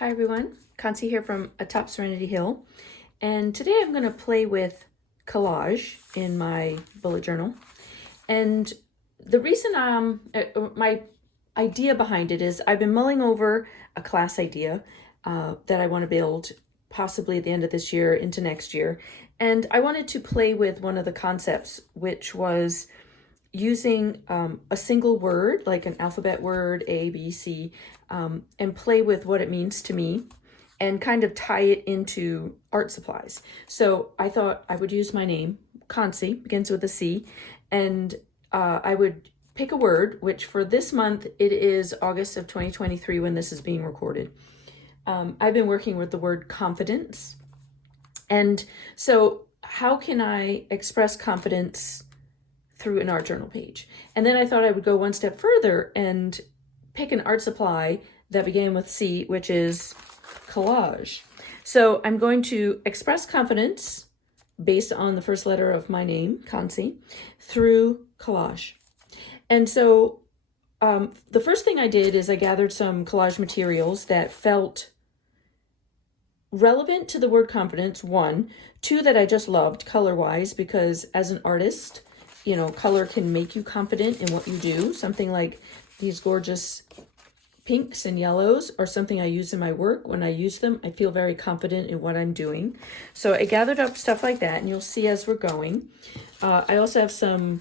Hi everyone, Consie here from Atop Serenity Hill, and today I'm going to play with collage in my bullet journal. And the reason my idea behind it is I've been mulling over a class idea that I want to build possibly at the end of this year into next year, and I wanted to play with one of the concepts, which was using a single word, like an alphabet word, A, B, C, and play with what it means to me and kind of tie it into art supplies. So I thought I would use my name, Consie, begins with a C, and I would pick a word, which for this month, it is August of 2023 when this is being recorded. I've been working with the word confidence. And so how can I express confidence through an art journal page? And then I thought I would go one step further and pick an art supply that began with C, which is collage. So I'm going to express confidence based on the first letter of my name, Consie, through collage. And so the first thing I did is I gathered some collage materials that felt relevant to the word confidence, one. Two, that I just loved color-wise, because as an artist, you know, color can make you confident in what you do. Something like these gorgeous pinks and yellows are something I use in my work. When I use them, I feel very confident in what I'm doing. So I gathered up stuff like that, and you'll see as we're going. I also have some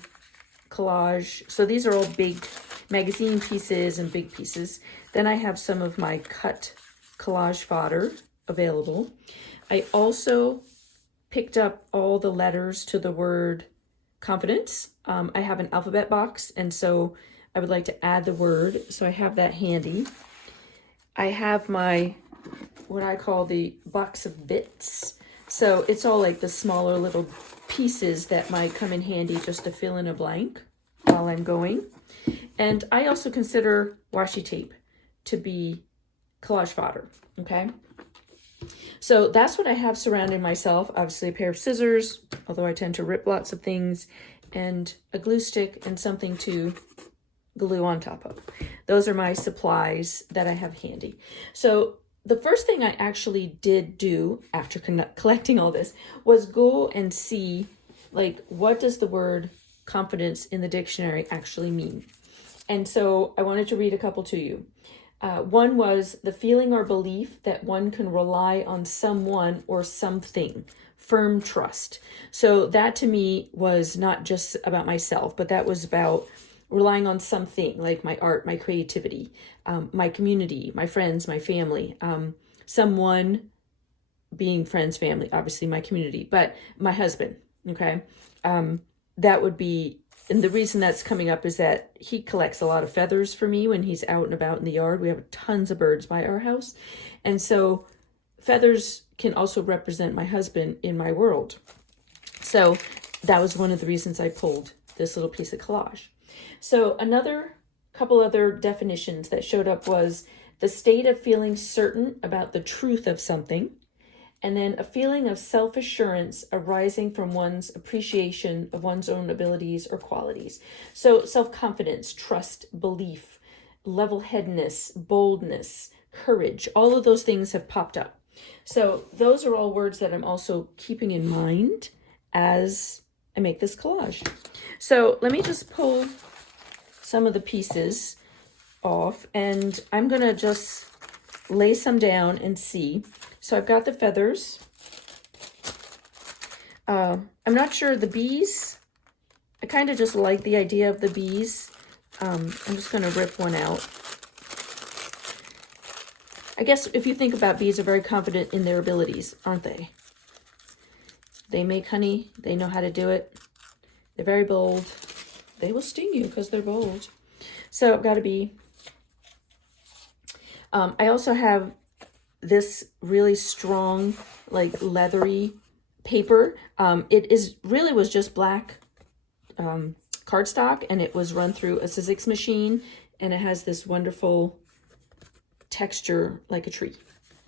collage. So these are all big magazine pieces and big pieces. Then I have some of my cut collage fodder available. I also picked up all the letters to the word confidence. I have an alphabet box, and so I would like to add the word, so I have that handy. I have my, what I call the box of bits. So it's all like the smaller little pieces that might come in handy just to fill in a blank while I'm going. And I also consider washi tape to be collage fodder, okay? So that's what I have surrounding myself. Obviously a pair of scissors, although I tend to rip lots of things, and a glue stick and something to glue on top of. Those are my supplies that I have handy. So the first thing I actually did do after collecting all this was go and see, like, what does the word confidence in the dictionary actually mean? And so I wanted to read a couple to you. One was the feeling or belief that one can rely on someone or something, firm trust. So that to me was not just about myself, but that was about relying on something like my art, my creativity, my community, my friends, my family, someone being friends, family, obviously my community, but my husband, okay? That would be, and the reason that's coming up is that he collects a lot of feathers for me when he's out and about in the yard. We have tons of birds by our house. And so feathers can also represent my husband in my world. So that was one of the reasons I pulled this little piece of collage. So another couple other definitions that showed up was the state of feeling certain about the truth of something, and then a feeling of self-assurance arising from one's appreciation of one's own abilities or qualities. So self-confidence, trust, belief, level-headedness, boldness, courage, all of those things have popped up. So those are all words that I'm also keeping in mind as I make this collage. So let me just pull some of the pieces off, and I'm gonna just lay some down and see. So I've got the feathers. I'm not sure, the bees, I kind of just like the idea of the bees. I'm just gonna rip one out. I guess if you think about bees, are very confident in their abilities, aren't they? They make honey, they know how to do it. They're very bold. They will sting you because they're bold. So I've got a bee. I also have this really strong, like leathery paper. It really was just black cardstock, and it was run through a Sizzix machine, and it has this wonderful texture like a tree.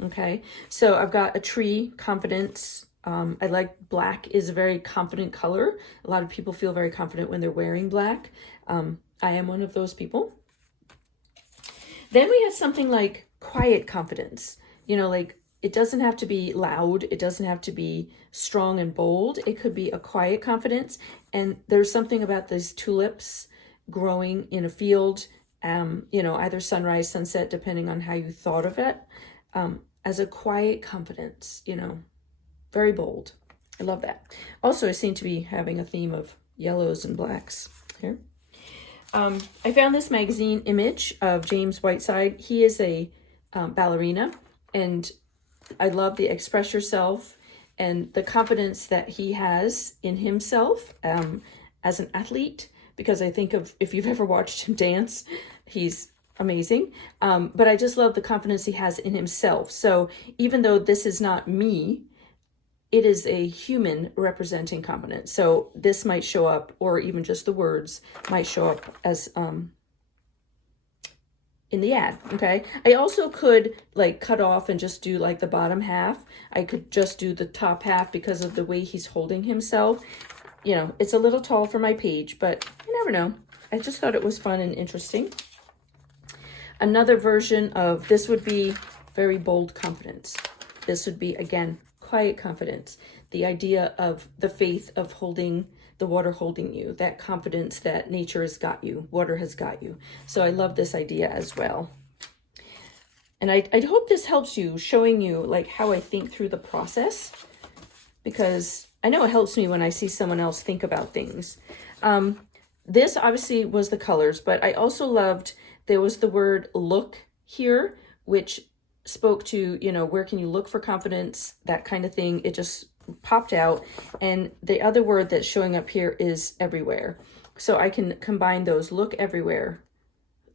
Okay, so I've got a tree, confidence. I like black is a very confident color. A lot of people feel very confident when they're wearing black. I am one of those people. Then we have something like quiet confidence. You know, like, it doesn't have to be loud. It doesn't have to be strong and bold. It could be a quiet confidence. And there's something about these tulips growing in a field, you know, either sunrise, sunset, depending on how you thought of it, as a quiet confidence, you know, very bold. I love that. Also, I seem to be having a theme of yellows and blacks here. I found this magazine image of James Whiteside. He is a ballerina, and I love the express yourself and the confidence that he has in himself as an athlete, because I think of, if you've ever watched him dance, he's amazing. But I just love the confidence he has in himself. So even though this is not me, it is a human representing confidence. So this might show up, or even just the words might show up as in the ad, okay? I also could like cut off and just do like the bottom half. I could just do the top half because of the way he's holding himself. You know, it's a little tall for my page, but you never know. I just thought it was fun and interesting. Another version of this would be very bold confidence. This would be, again, quiet confidence. The idea of the faith of holding the water, holding you, that confidence that nature has got you, water has got you. So I love this idea as well. And I hope this helps you, showing you like how I think through the process, because I know it helps me when I see someone else think about things. This obviously was the colors, but I also loved, there was the word look here, which spoke to, you know, where can you look for confidence, that kind of thing. It just popped out. And the other word that's showing up here is everywhere. So I can combine those, look everywhere.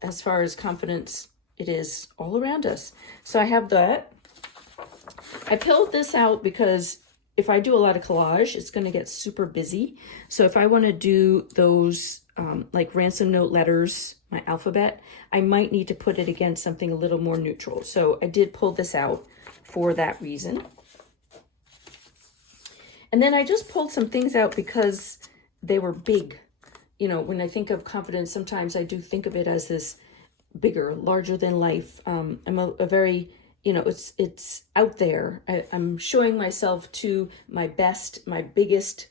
As far as confidence, it is all around us. So I have that. I pulled this out because if I do a lot of collage, it's going to get super busy. So if I want to do those like ransom note letters, my alphabet, I might need to put it against something a little more neutral. So I did pull this out for that reason. And then I just pulled some things out because they were big. You know, when I think of confidence, sometimes I do think of it as this bigger, larger than life. I'm a very, you know, it's out there. I'm showing myself to my best, my biggest.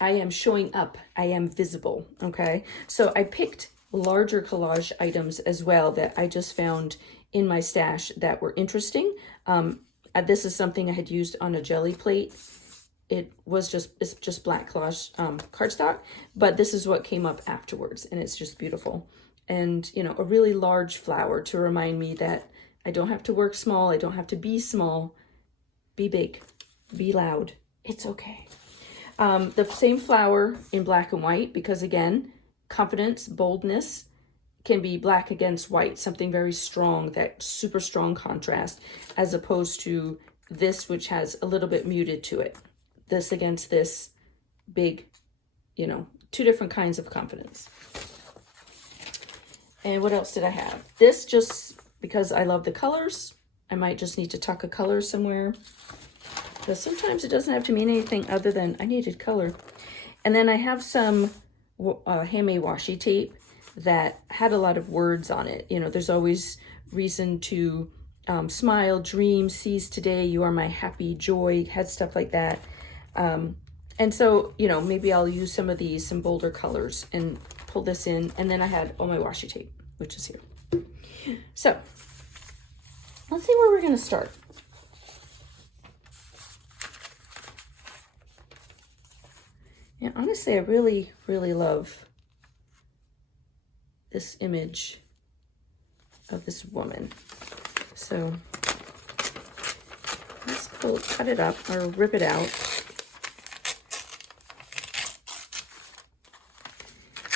I am showing up. I am visible. Okay. So I picked larger collage items as well that I just found in my stash that were interesting. This is something I had used on a jelly plate. It's just black collage cardstock, but this is what came up afterwards, and it's just beautiful. And, you know, a really large flower to remind me that I don't have to work small. I don't have to be small. Be big. Be loud. It's okay. The same flower in black and white, because again, confidence, boldness can be black against white, something very strong, that super strong contrast, as opposed to this, which has a little bit muted to it. This against this, big, you know, two different kinds of confidence. And what else did I have? This, just because I love the colors, I might just need to tuck a color somewhere. Because sometimes it doesn't have to mean anything other than I needed color. And then I have some handmade washi tape that had a lot of words on it. You know, there's always reason to smile, dream, seize today, you are my happy joy, had stuff like that. And so, you know, maybe I'll use some of these, some bolder colors, and pull this in. And then I had all my washi tape, which is here. So let's see where we're going to start. And honestly, I really, really love this image of this woman. So let's cut it up or rip it out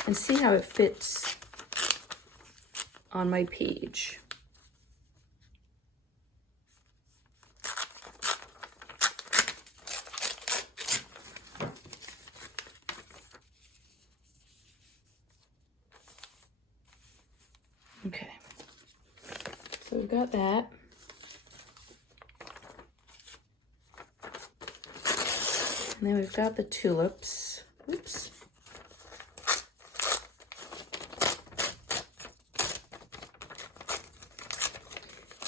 and see how it fits on my page. Okay, so we've got that. And then we've got the tulips. Oops.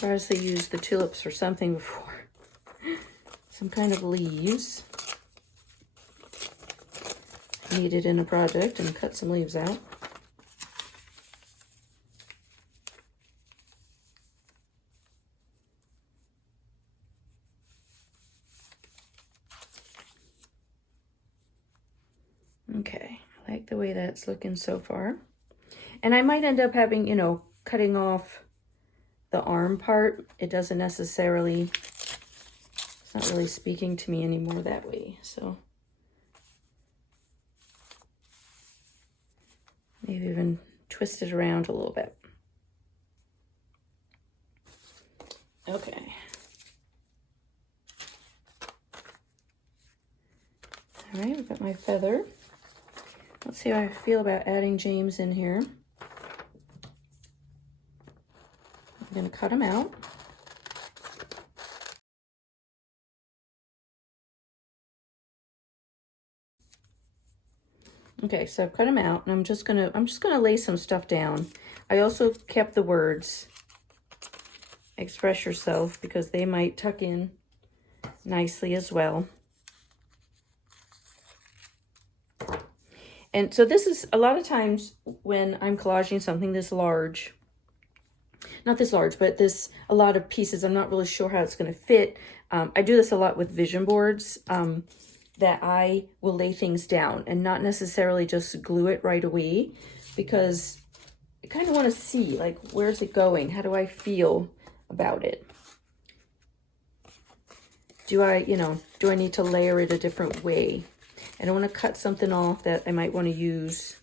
I obviously used the tulips for something before. Some kind of leaves. Needed in a project and cut some leaves out. Okay, I like the way that's looking so far. And I might end up having, you know, cutting off the arm part. It doesn't necessarily, it's not really speaking to me anymore that way. So maybe even twist it around a little bit. Okay. All right, we've got my feather. Let's see how I feel about adding James in here. I'm going to cut him out. Okay, so I've cut him out, and I'm just gonna lay some stuff down. I also kept the words "express yourself" because they might tuck in nicely as well. And so this is a lot of times when I'm collaging something this large, not this large, but a lot of pieces, I'm not really sure how it's going to fit. I do this a lot with vision boards, that I will lay things down and not necessarily just glue it right away, because I kind of want to see, like, where's it going? How do I feel about it? Do I need to layer it a different way? I don't want to cut something off that I might want to use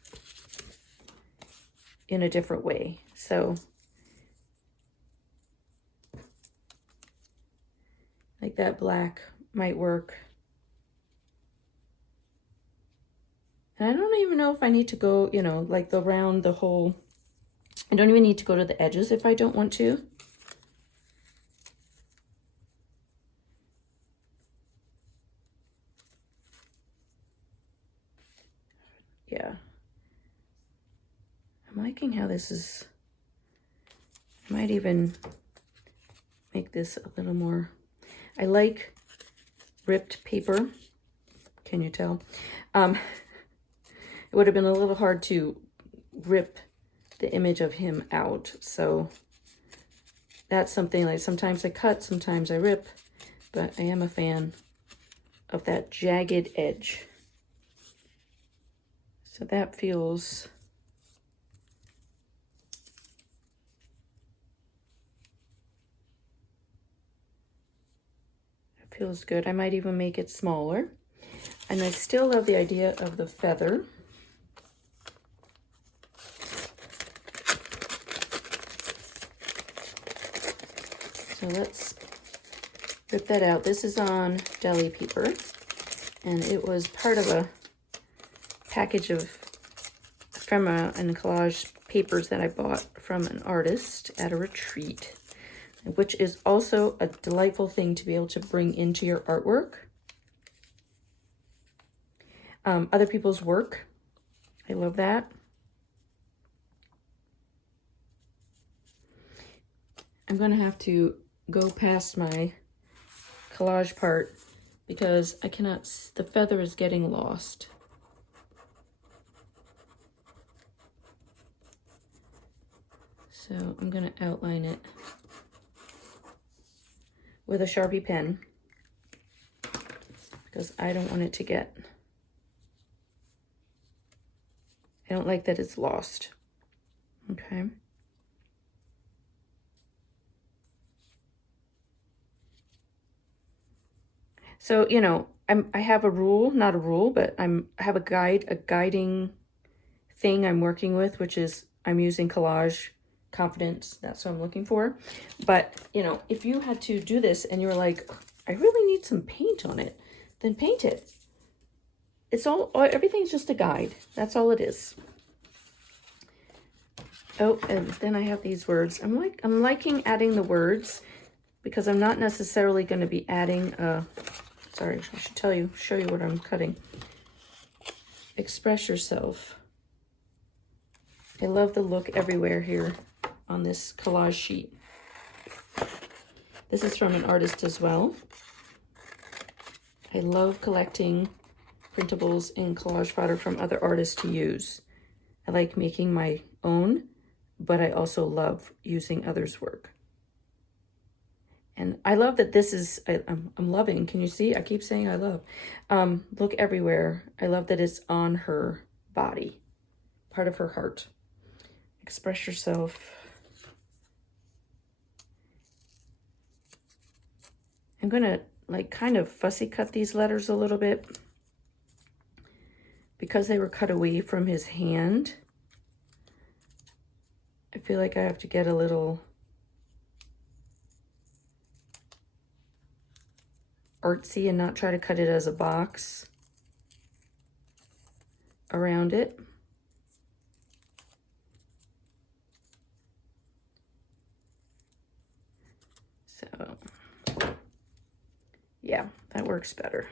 in a different way. So like that black might work. And I don't even know if I need to go, you know, like around the whole, I don't even need to go to the edges if I don't want to. Yeah. I'm liking how this is, I might even make this a little more, I like ripped paper. Can you tell? It would have been a little hard to rip the image of him out. So that's something, like, sometimes I cut, sometimes I rip, but I am a fan of that jagged edge. So that feels, good. I might even make it smaller. And I still love the idea of the feather. So let's rip that out. This is on deli paper, and it was part of a package of ephemera and collage papers that I bought from an artist at a retreat, which is also a delightful thing to be able to bring into your artwork. Other people's work. I love that. I'm going to have to go past my collage part because I cannot, the feather is getting lost. So I'm going to outline it with a Sharpie pen because I don't want it to get, I don't like that it's lost. Okay. So, you know, I have a rule, not a rule, but I have a guiding thing I'm working with, which is I'm using collage confidence. That's what I'm looking for. But, you know, if you had to do this and you're like, I really need some paint on it, then paint it. It's all, everything's just a guide. That's all it is. Oh, and then I have these words. I'm liking adding the words because I'm not necessarily going to be adding sorry, I should show you what I'm cutting. Express yourself. I love the look everywhere here on this collage sheet. This is from an artist as well. I love collecting printables and collage fodder from other artists to use. I like making my own, but I also love using others' work. And I love that this is, I'm loving, can you see? I keep saying I love. Look everywhere. I love that it's on her body, part of her heart. Express yourself. I'm gonna like kind of fussy cut these letters a little bit because they were cut away from his hand. I feel like I have to get a little artsy and not try to cut it as a box around it. So yeah, that works better.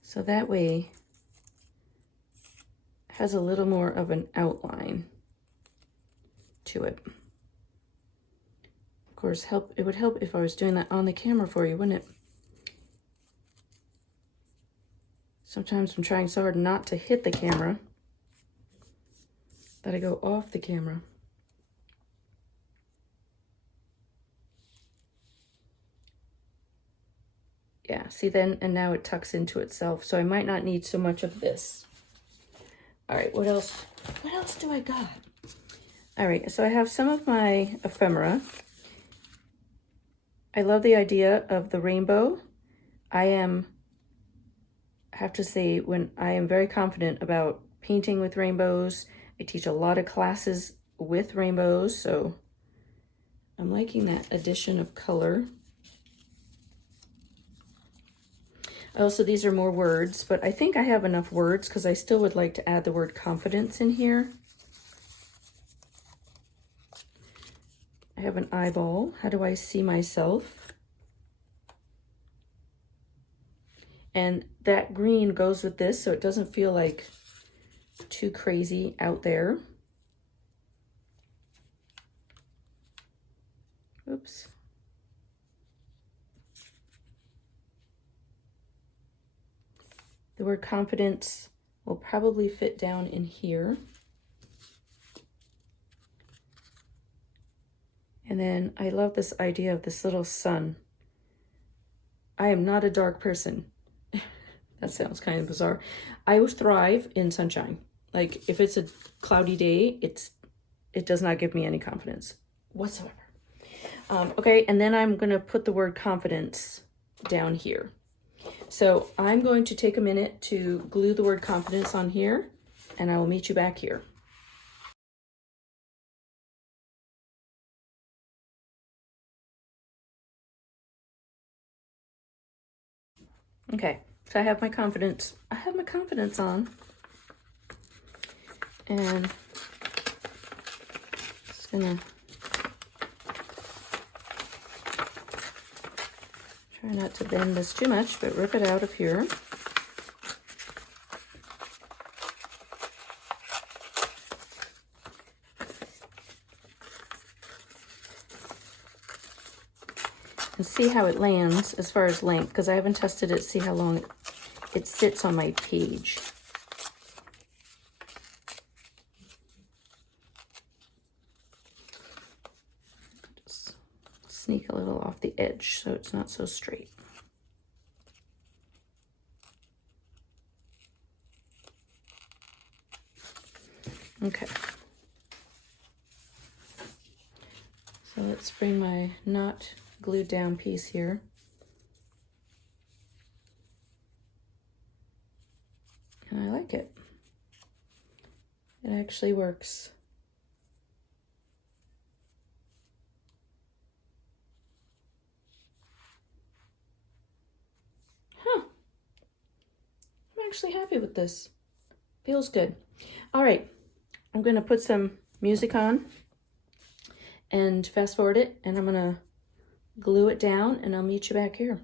So that way it has a little more of an outline to it. Of course, it would help if I was doing that on the camera for you, wouldn't it? Sometimes I'm trying so hard not to hit the camera that I go off the camera. Yeah, see then, and now it tucks into itself, so I might not need so much of this. All right, what else? What else do I got? All right, so I have some of my ephemera. I love the idea of the rainbow. I have to say, when I am very confident about painting with rainbows. I teach a lot of classes with rainbows, so I'm liking that addition of color. Also, these are more words, but I think I have enough words because I still would like to add the word confidence in here. I have an eyeball. How do I see myself? And that green goes with this, so it doesn't feel like too crazy out there. Oops. The word confidence will probably fit down in here. And then I love this idea of this little sun. I am not a dark person. That sounds kind of bizarre. I thrive in sunshine. Like if it's a cloudy day, it does not give me any confidence whatsoever. Okay, and then I'm gonna put the word confidence down here. So I'm going to take a minute to glue the word confidence on here, and I will meet you back here. Okay, so I have my confidence on, and just gonna try not to bend this too much, but rip it out of here. And see how it lands as far as length, because I haven't tested it, see how long it sits on my page. Just sneak a little off the edge so it's not so straight. Okay. So let's bring my not glued down piece here. And I like it. It actually works. Huh. I'm actually happy with this. Feels good. All right. I'm going to put some music on and fast forward it, and I'm going to glue it down, and I'll meet you back here.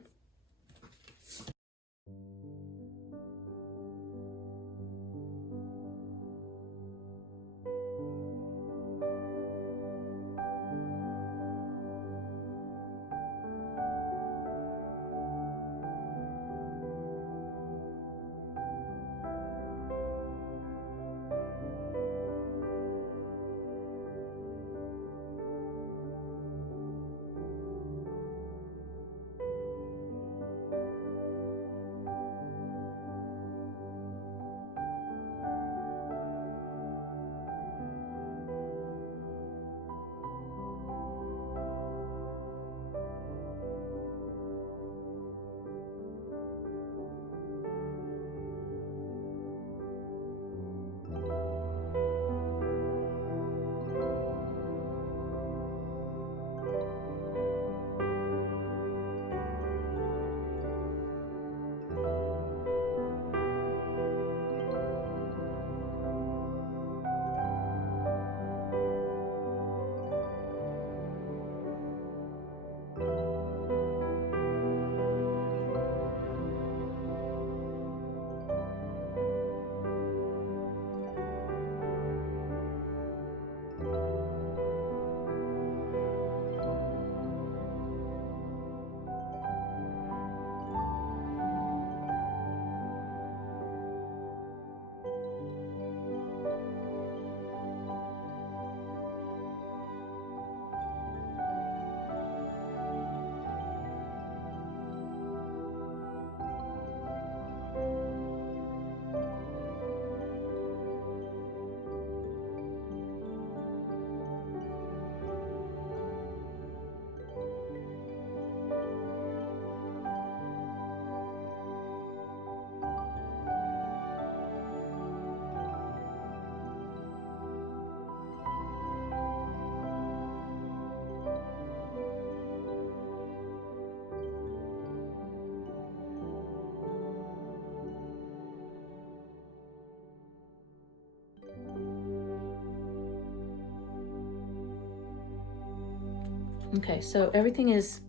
Okay, so everything is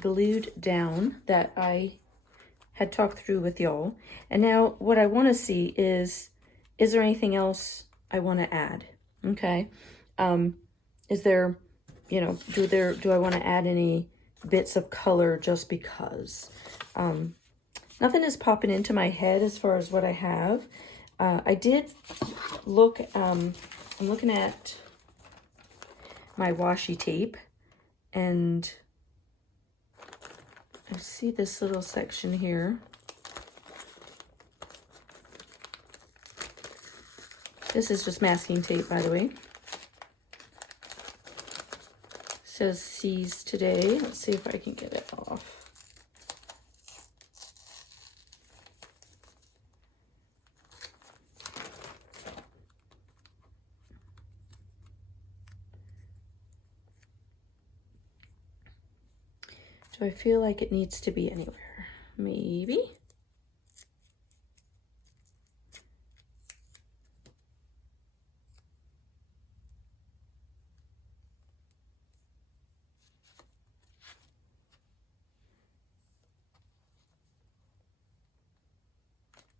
glued down that I had talked through with y'all. And now what I want to see is there anything else I want to add? Okay. Is there, you know, do I want to add any bits of color just because? Nothing is popping into my head as far as what I have. I did look, I'm looking at my washi tape, and I see this little section here. This is just masking tape, by the way. It says C's today. Let's see if I can get it off. Do I feel like it needs to be anywhere? Maybe.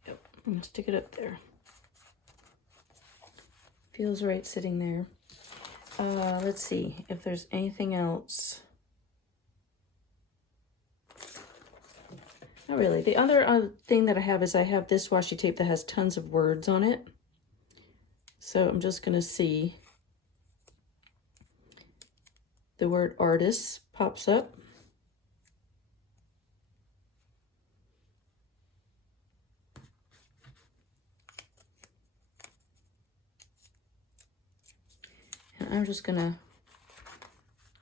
Yep, I'm gonna stick it up there. Feels right sitting there. Let's see if there's anything else. Not really. The other thing that I have is I have this washi tape that has tons of words on it. So I'm just going to see the word artist pops up. And I'm just going to,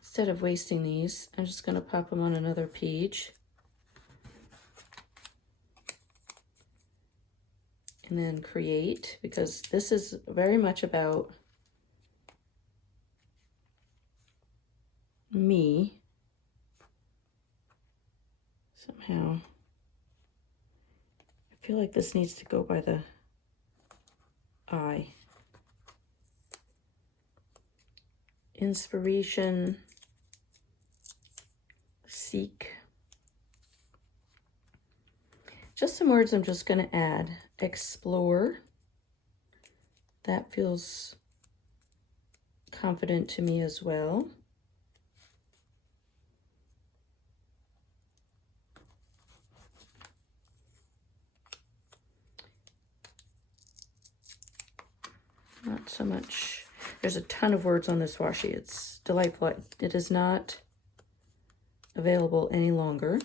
instead of wasting these, I'm just going to pop them on another page. And then create, because this is very much about me. Somehow, I feel like this needs to go by the I. Inspiration, seek. Just some words I'm just going to add. Explore. That feels confident to me as well. Not so much. There's a ton of words on this washi. It's delightful. It is not available any longer,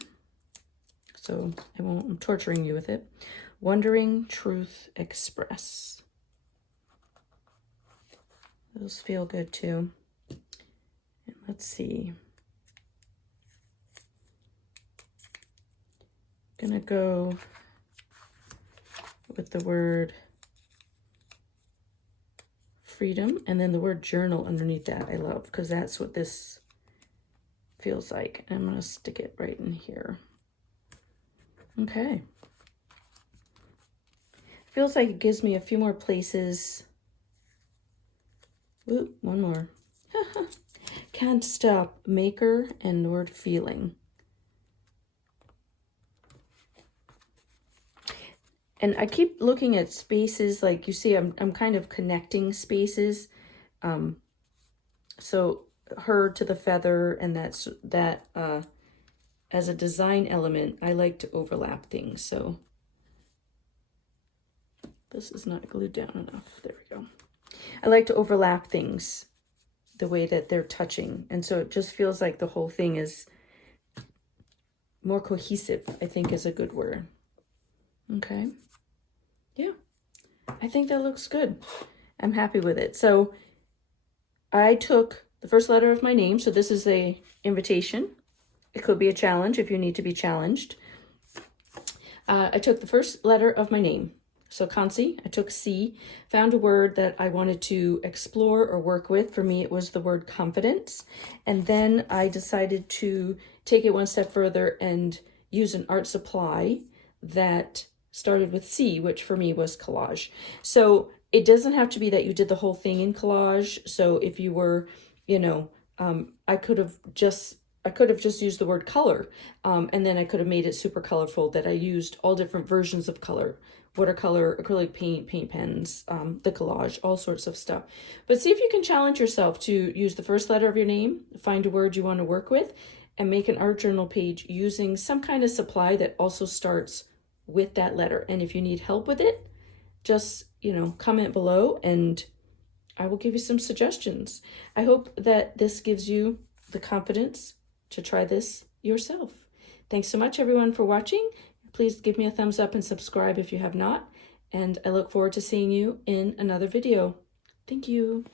so I'm torturing you with it. Wondering, truth, express. Those feel good too. And let's see. I'm gonna go with the word freedom, and then the word journal underneath that I love, because that's what this feels like. I'm going to stick it right in here. Okay. Feels like it gives me a few more places. Ooh, one more. Can't stop, maker, and word feeling. And I keep looking at spaces, like you see, I'm kind of connecting spaces. So her to the feather, and that as a design element, I like to overlap things. So this is not glued down enough. There we go. I like to overlap things the way that they're touching. And so it just feels like the whole thing is more cohesive, I think is a good word. Okay. Yeah, I think that looks good. I'm happy with it. So I took the first letter of my name. So this is a invitation. It could be a challenge if you need to be challenged. I took the first letter of my name. So Consie, I took C, found a word that I wanted to explore or work with. For me, it was the word confidence. And then I decided to take it one step further and use an art supply that started with C, which for me was collage. So it doesn't have to be that you did the whole thing in collage. So if you were, you know, I could have just used the word color, and then I could have made it super colorful, that I used all different versions of color, watercolor, acrylic paint, paint pens, the collage, all sorts of stuff. But see if you can challenge yourself to use the first letter of your name, find a word you want to work with, and make an art journal page using some kind of supply that also starts with that letter. And if you need help with it, just, you know, comment below and I will give you some suggestions. I hope that this gives you the confidence to try this yourself. Thanks so much, everyone, for watching. Please give me a thumbs up and subscribe if you have not. And I look forward to seeing you in another video. Thank you.